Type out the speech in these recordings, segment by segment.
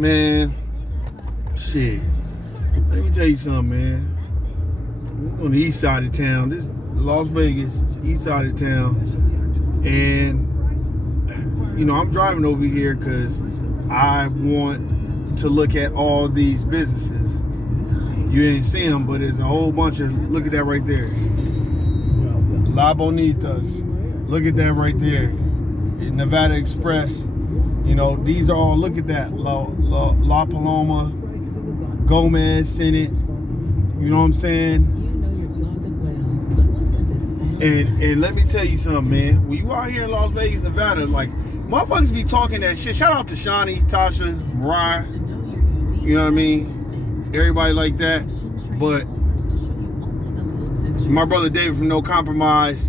Man, shit. Let me tell you something, man. We're on the east side of town. This is Las Vegas, east side of town. And, I'm driving over here because I want to look at all these businesses. You didn't see them, but there's a whole bunch of, look at that right there. La Bonitas. Look at that right there. Nevada Express. These are all, look at that. La Paloma, Gomez, Senate. You know what I'm saying? And let me tell you something, man. When you out here in Las Vegas, Nevada, like, motherfuckers be talking that shit. Shout out to Shawnee, Tasha, Mariah. You know what I mean? Everybody like that. But my brother David from No Compromise,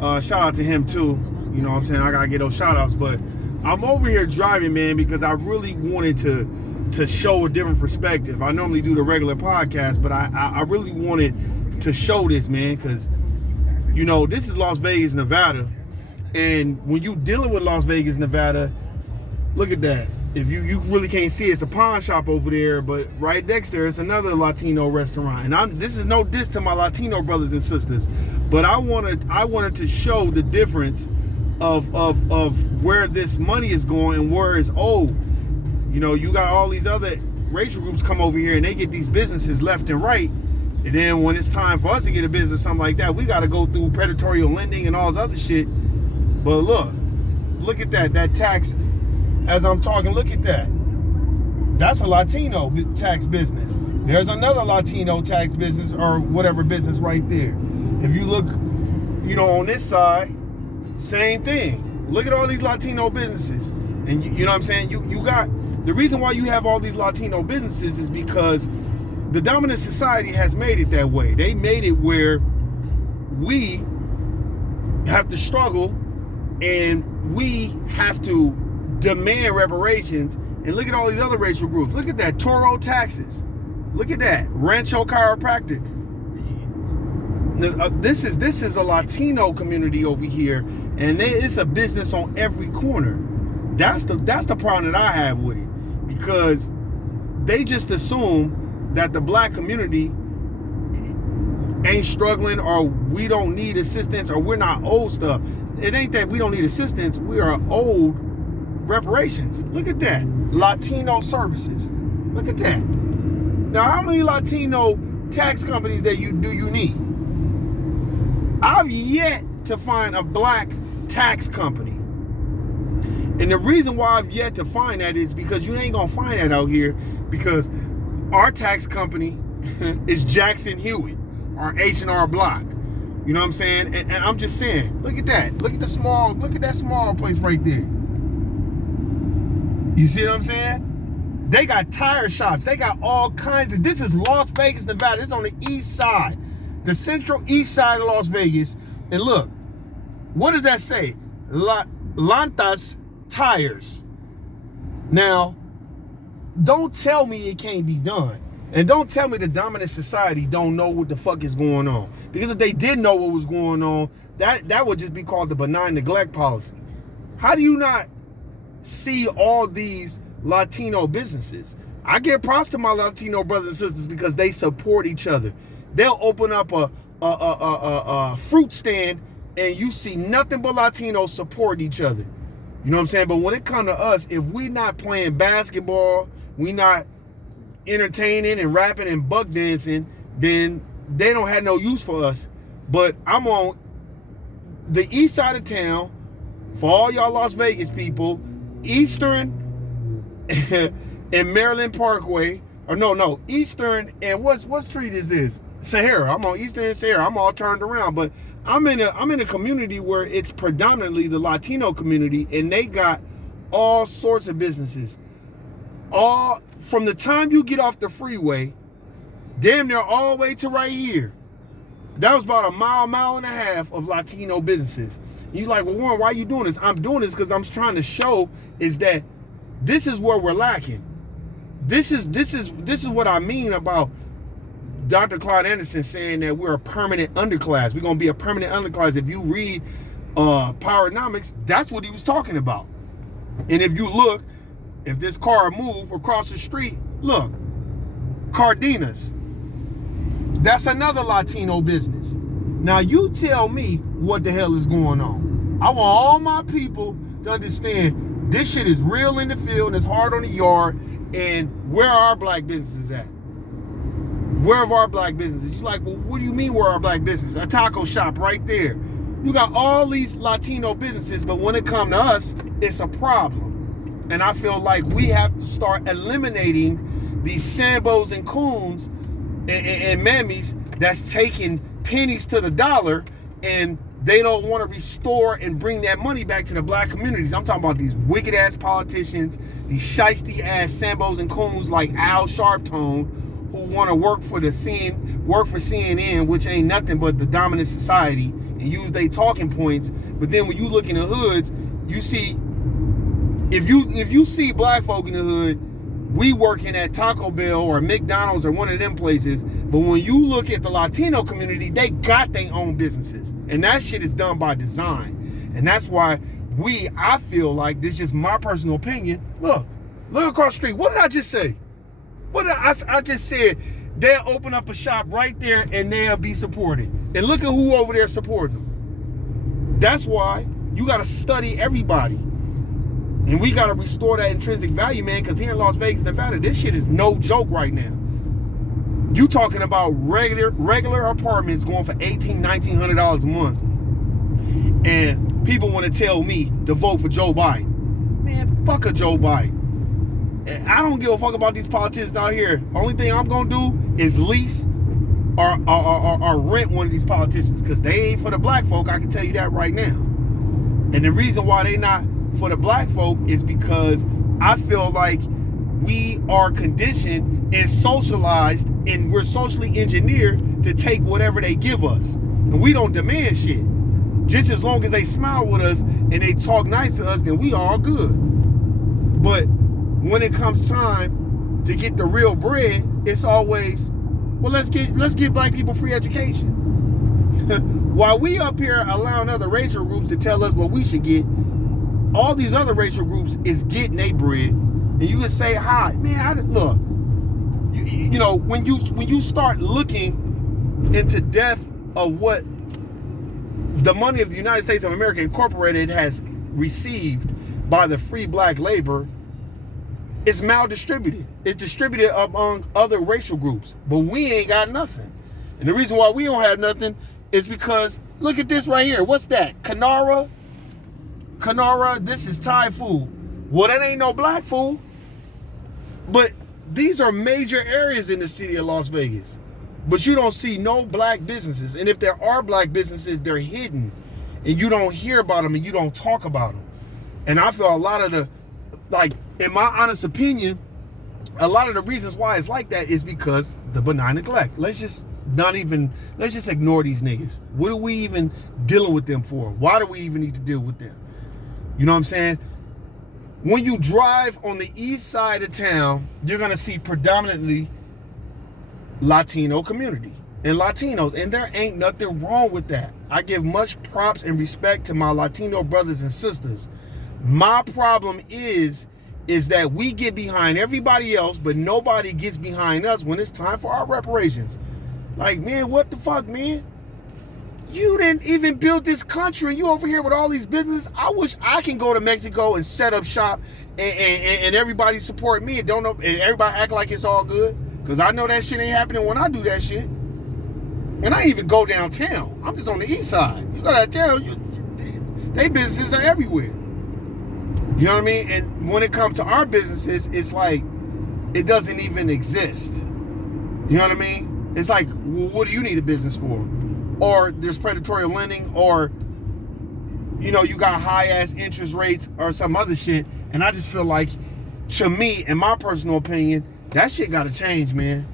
shout out to him too. You know what I'm saying? I gotta get those shout outs. But I'm over here driving, man, because I really wanted to show a different perspective. I normally do the regular podcast, but I really wanted to show this, man, because this is Las Vegas, Nevada. And when you dealing with Las Vegas, Nevada, look at that. If you really can't see, it's a pawn shop over there, but right next there, it's another Latino restaurant. And this is no diss to my Latino brothers and sisters, but I wanted to show the difference of where this money is going and where it's owed. You got all these other racial groups come over here and they get these businesses left and right. And then when it's time for us to get a business or something like that, we got to go through predatory lending and all this other shit. But look at that tax. As I'm talking, look at that. That's a Latino tax business. There's another Latino tax business or whatever business right there. If you look, on this side, same thing. Look at all these Latino businesses. And you know what I'm saying? You got, the reason why you have all these Latino businesses is because the dominant society has made it that way. They made it where we have to struggle and we have to demand reparations. And look at all these other racial groups. Look at that, Toro taxes. Look at that, Rancho Chiropractic. This is a Latino community over here, and it's a business on every corner. That's the problem that I have with it, because they just assume that the black community ain't struggling, or we don't need assistance, or we're not owed stuff. It ain't that we don't need assistance, we are owed reparations. Look at that. Latino services. Look at that. Now, how many Latino tax companies do you need? I've yet to find a black tax company. And the reason why I've yet to find that is because you ain't gonna find that out here, because our tax company is Jackson Hewitt, our H&R Block. You know what I'm saying? And I'm just saying, look at that. Look at that small place right there. You see what I'm saying? They got tire shops. They got all kinds of, this is Las Vegas, Nevada. It's on the east side, the central east side of Las Vegas. And look, what does that say? Lantas Tires. Now, don't tell me it can't be done. And don't tell me the dominant society don't know what the fuck is going on. Because if they did know what was going on, that would just be called the benign neglect policy. How do you not see all these Latino businesses? I give props to my Latino brothers and sisters because they support each other. They'll open up a fruit stand and you see nothing but Latinos support each other. You know what I'm saying? But when it comes to us, if we not playing basketball, we not entertaining and rapping and buck dancing, then they don't have no use for us. But I'm on the east side of town. For all y'all Las Vegas people, Eastern and Maryland Parkway, or no, Eastern and what street is this? Sahara. I'm on Eastern and Sahara. I'm all turned around, but I'm in a community where it's predominantly the Latino community, and they got all sorts of businesses. All from the time you get off the freeway, damn near all the way to right here. That was about a mile and a half of Latino businesses. You're like, well, Warren, why are you doing this? I'm doing this because I'm trying to show is that this is where we're lacking. This is what I mean about Dr. Claude Anderson saying that we're a permanent underclass. We're gonna be a permanent underclass. If you read Powernomics, that's what he was talking about. And if you look, if this car move across the street, look, Cardenas. That's another Latino business. Now you tell me what the hell is going on. I want all my people to understand this shit is real in the field and it's hard on the yard. And where are our black businesses at? Where are our black businesses? You're like, well, what do you mean where are our black businesses? A taco shop right there. You got all these Latino businesses, but when it comes to us, it's a problem. And I feel like we have to start eliminating these Sambos and Coons and Mammies that's taking pennies to the dollar, and they don't want to restore and bring that money back to the black communities. I'm talking about these wicked ass politicians, these shiesty ass Sambos and Coons like Al Sharpton, who want to work for CNN, which ain't nothing but the dominant society, and use their talking points. But then when you look in the hoods, you see, if you see black folk in the hood, we working at Taco Bell or McDonald's or one of them places. But when you look at the Latino community, they got their own businesses. And that shit is done by design. And that's why I feel like, this is just my personal opinion. Look across the street. What did I just say? I just said they'll open up a shop right there and they'll be supported. And look at who over there supporting them. That's why you got to study everybody. And we got to restore that intrinsic value, man, because here in Las Vegas, Nevada, this shit is no joke right now. You talking about regular apartments going for $1,800, $1,900 a month. And people want to tell me to vote for Joe Biden. Man, fuck a Joe Biden. And I don't give a fuck about these politicians out here. Only thing I'm going to do is lease or rent one of these politicians, because they ain't for the black folk. I can tell you that right now. And the reason why they not for the black folk is because I feel like we are conditioned and socialized, and we're socially engineered to take whatever they give us. And we don't demand shit. Just as long as they smile with us and they talk nice to us, then we all good. But when it comes time to get the real bread, it's always, well, let's give black people free education. While we up here allowing other racial groups to tell us what we should get, all these other racial groups is getting their bread. And you can say, hi, man, look, you know, when you start looking into depth of what the money of the United States of America Incorporated has received by the free black labor, it's maldistributed. It's distributed among other racial groups, but we ain't got nothing. And the reason why we don't have nothing is because, look at this right here. What's that? Canara, this is Thai food. Well, that ain't no black food. But these are major areas in the city of Las Vegas. But you don't see no black businesses. And if there are black businesses, they're hidden. And you don't hear about them and you don't talk about them. And I feel a lot of the, like, in my honest opinion, a lot of the reasons why it's like that is because the benign neglect. Let's just ignore these niggas. What are we even dealing with them for? Why do we even need to deal with them? You know what I'm saying? When you drive on the east side of town, you're going to see predominantly Latino community and Latinos, and there ain't nothing wrong with that. I give much props and respect to my Latino brothers and sisters. My problem is that we get behind everybody else, but nobody gets behind us when it's time for our reparations. Like, man, what the fuck, man? You didn't even build this country. You over here with all these businesses. I wish I can go to Mexico and set up shop and everybody support me and and everybody act like it's all good. Because I know that shit ain't happening when I do that shit. And I ain't even go downtown. I'm just on the east side. You go downtown, they businesses are everywhere. You know what I mean? And when it comes to our businesses, it's like it doesn't even exist. You know what I mean? It's like, well, what do you need a business for? Or there's predatory lending, or, you know, you got high ass interest rates or some other shit. And I just feel like, to me, in my personal opinion, that shit gotta change, man.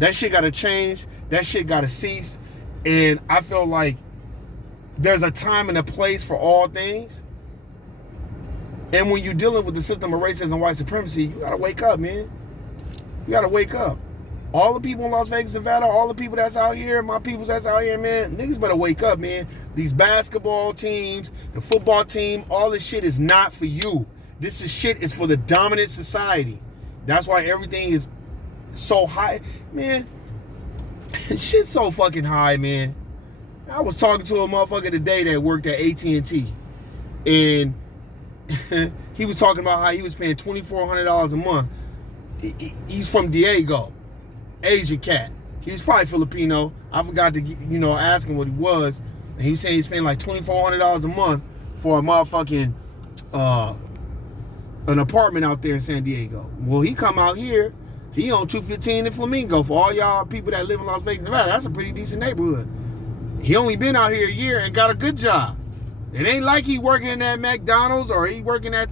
That shit gotta change. That shit gotta cease. And I feel like there's a time and a place for all things. And when you're dealing with the system of racism and white supremacy, you gotta wake up, man. You gotta wake up. All the people in Las Vegas, Nevada, all the people that's out here, my peoples that's out here, man, niggas better wake up, man. These basketball teams, the football team, all this shit is not for you. This is shit is for the dominant society. That's why everything is so high. Man, shit's so fucking high, man. I was talking to a motherfucker today that worked at AT&T. And he was talking about how he was paying $2,400 a month. He's from Diego, Asian cat. He was probably Filipino. I forgot to, ask him what he was. And he was saying he's paying like $2,400 a month for a motherfucking, an apartment out there in San Diego. Well, he come out here, he on 215 in Flamingo. For all y'all people that live in Las Vegas, Nevada, that's a pretty decent neighborhood. He only been out here a year and got a good job. It ain't like he working at McDonald's or he working at,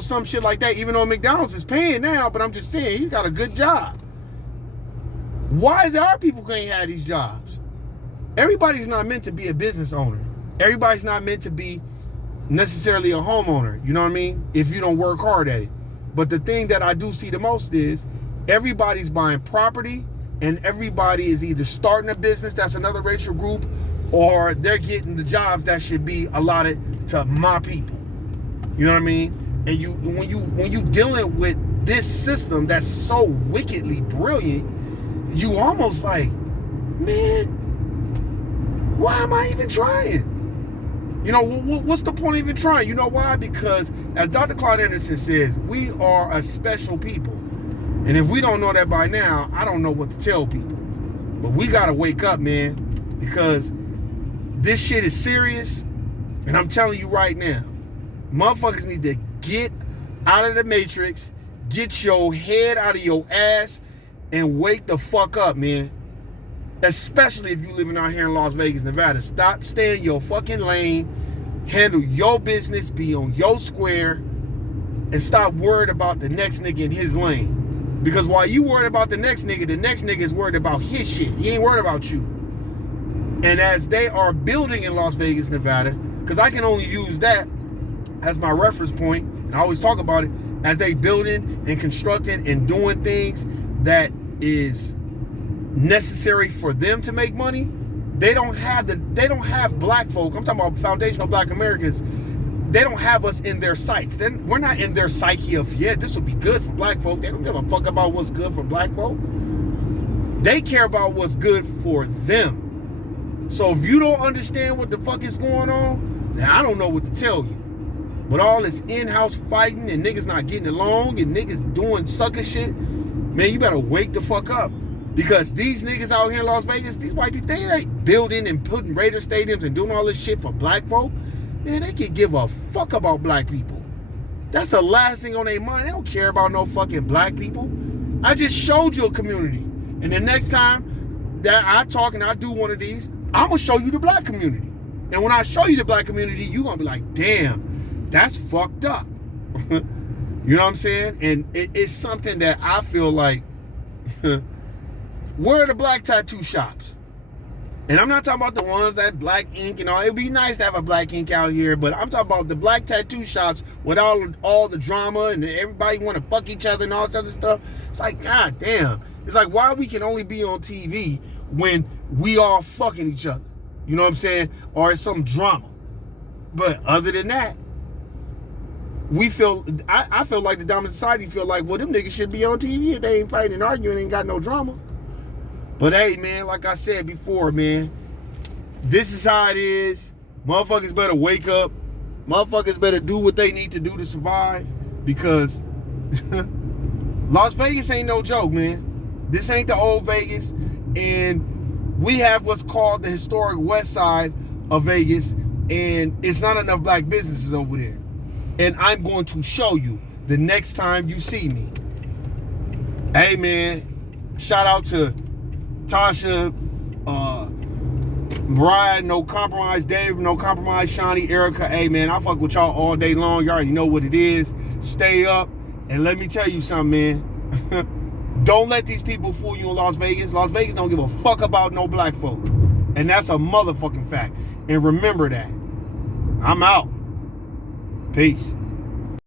some shit like that, even though McDonald's is paying now, but I'm just saying, he's got a good job. Why is it our people can't have these jobs? Everybody's not meant to be a business owner. Everybody's not meant to be necessarily a homeowner, you know what I mean? If you don't work hard at it. But the thing that I do see the most is everybody's buying property and everybody is either starting a business, that's another racial group, or they're getting the jobs that should be allotted to my people. You know what I mean? And when you dealing with this system that's so wickedly brilliant, you almost like, man, why am I even trying? What's the point of even trying? You know why? Because as Dr. Claude Anderson says, we are a special people. And if we don't know that by now, I don't know what to tell people. But we gotta wake up, man, because this shit is serious. And I'm telling you right now, motherfuckers need to get out of the matrix, get your head out of your ass, and wake the fuck up, man. Especially if you living out here in Las Vegas, Nevada. Stop staying in your fucking lane, handle your business, be on your square, and stop worried about the next nigga in his lane. Because while you worried about the next nigga is worried about his shit. He ain't worried about you. And as they are building in Las Vegas, Nevada, because I can only use that as my reference point, and I always talk about it, as they building and constructing and doing things that is necessary for them to make money. They don't have black folk. I'm talking about foundational black Americans. They don't have us in their sights. We're not in their psyche of, yeah, this will be good for black folk. They don't give a fuck about what's good for black folk. They care about what's good for them. So if you don't understand what the fuck is going on, then I don't know what to tell you. But all this in-house fighting and niggas not getting along and niggas doing sucker shit, man, you better wake the fuck up. Because these niggas out here in Las Vegas, these white people, they ain't building and putting Raider stadiums and doing all this shit for black folk. Man, they can give a fuck about black people. That's the last thing on their mind. They don't care about no fucking black people. I just showed you a community. And the next time that I talk and I do one of these, I'm going to show you the black community. And when I show you the black community, you're going to be like, damn, that's fucked up. You know what I'm saying? And it's something that I feel like, where are the black tattoo shops? And I'm not talking about the ones that black ink and all. It'd be nice to have a black ink out here, but I'm talking about the black tattoo shops with all the drama and everybody want to fuck each other and all this other stuff. It's like, god damn. It's like, why we can only be on TV when we all fucking each other? You know what I'm saying? Or it's some drama. But other than that, I feel like the dominant society feel like, well, them niggas should be on TV if they ain't fighting and arguing and ain't got no drama. But hey, man, like I said before, man, this is how it is. Motherfuckers better wake up. Motherfuckers better do what they need to do to survive, because Las Vegas ain't no joke, man. This ain't the old Vegas. And we have what's called the historic west side of Vegas, and it's not enough black businesses over there. And I'm going to show you the next time you see me. Hey, man, shout out to Tasha, Mariah, No Compromise, Dave, No Compromise, Shawnee, Erica. Hey, man, I fuck with y'all all day long. You already know what it is. Stay up. And let me tell you something, man. Don't let these people fool you in Las Vegas. Las Vegas don't give a fuck about no black folk. And that's a motherfucking fact. And remember that. I'm out. Peace.